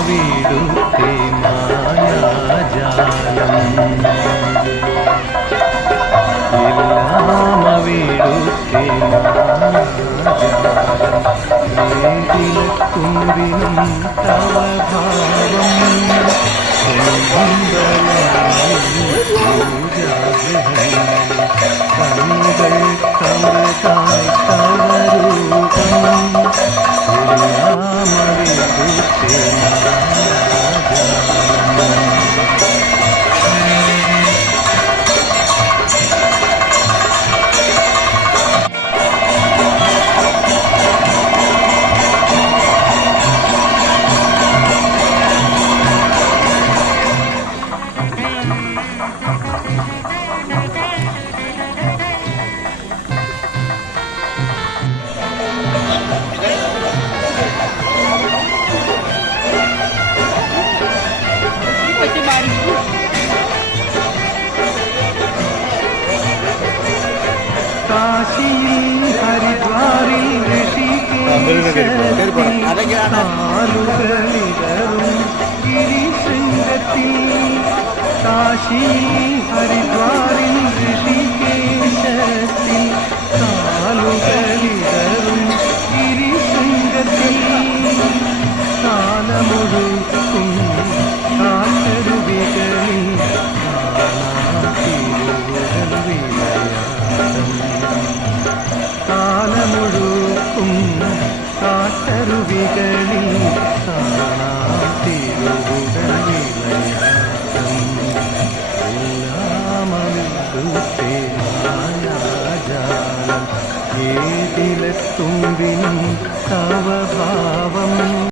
അവിടുത്തെ മായാജാലം. എല്ലാം അവിടുത്തെ കുമ്പിനും തവഭാവം കണ്ണുകൾ കമൃതാ राम കാശിയിൽ ഹരിദ്വാറിൽ ഗിരിശൃംഗത്തിൽ കാശിയിൽ ഹരിദ്വാറിൽ ഋഷികേശത്തിൽ കാട്ടരുവികളിൽ കാണാം തിരുവുകൾ വിളയാട്ടം എല്ലാമവിടുത്തെ മായാജാലം ഏതിലെത്തുമ്പിനും തവഭാവം